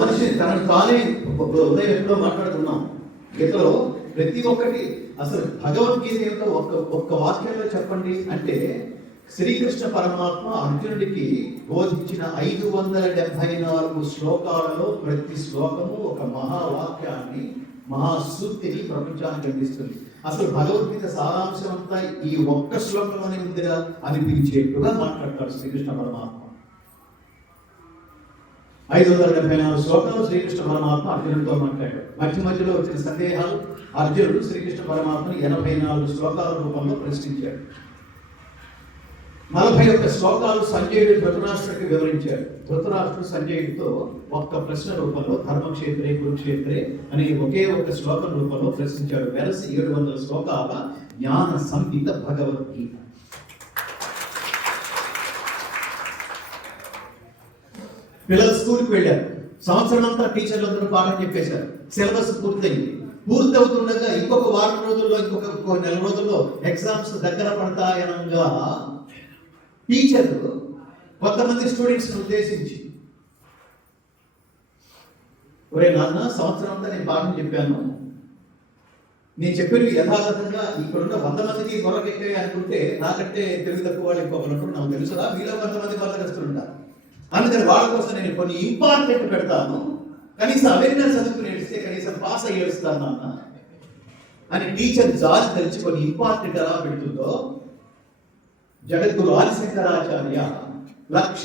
మనిషి తనను తానే ఉదయం ఎప్పుడో మాట్లాడుతున్నాం గీతలో ప్రతి ఒక్కటి అసలు భగవద్గీత ఏమిటో ఒక్క వాక్యంలో చెప్పండి అంటే శ్రీకృష్ణ పరమాత్మ అర్జునుడికి బోధించిన 574 శ్లోకాలలో ప్రతి శ్లోకము ఒక మహావాక్యాన్ని మహాసూక్తిని ప్రపంచానికి అందిస్తుంది. అసలు భగవద్గీత సారాంశం అంతా ఈ ఒక్క శ్లోకంలోనే ఉందిగా అనిపించేట్టుగా మాట్లాడతాడు శ్రీకృష్ణ పరమాత్మ. 574 శ్లోకాలు శ్రీకృష్ణ పరమాత్మ అర్జునుడితో మాట్లాడాడు. మధ్యలో వచ్చిన సందేహాలు అర్జునుడు శ్రీకృష్ణ పరమాత్మని 84 శ్లోకాల రూపంలో ప్రశ్నించాడు. 41 శ్లోకాలు సంజయుడు ధృతరాష్ట్రుడికి వివరించాడు. ధృతరాష్ట్రుడు సంజయుడితో ఒక్క ప్రశ్న రూపంలో ధర్మక్షేత్రే కురుక్షేత్రే అనే ఒకే ఒక్క శ్లోకం రూపంలో ప్రశ్నించాడు. వెరసి 700 శ్లోకాల జ్ఞాన సంహిత భగవద్గీత. పిల్లలు స్కూల్కి వెళ్ళారు. సంవత్సరం అంతా టీచర్లు అందరూ పాఠం చెప్పేశారు. సిలబస్ పూర్తయింది. పూర్తవుతుండగా ఇంకొక వారం రోజుల్లో ఇంకొక నెల రోజుల్లో ఎగ్జామ్స్ దగ్గర పడతాయనగా టీచర్లు కొంతమంది స్టూడెంట్స్ని ఉద్దేశించి, ఒరే నాన్న, సంవత్సరం అంతా నేను పాఠం చెప్పాను, నేను చెప్పినవి యథాతథంగా ఇక్కడున్న 100 మందికి గొర్రెకెక్కాయి అనుకుంటే నాకంటే తెలివి తక్కువ వాళ్ళు ఇంకొకరు ఉంటారు, నాకు తెలుసుదా, మీలో కొంతమంది బద్దకస్తులుంటారు. అందుకని వాళ్ళ కోసం నేను కొన్ని ఇంపార్టెంట్ పెడతాను, కనీసం అవన్నీ చదువుకుని ఏడిస్తే కనీసం పాస్ అయ్యి ఏడుస్తాను నాన్న అని టీచర్ జాలి తెలిసి కొన్ని ఇంపార్టెంట్ ఎలా పెడుతుందో జగద్గురు ఆదిశంకరాచార్య లక్ష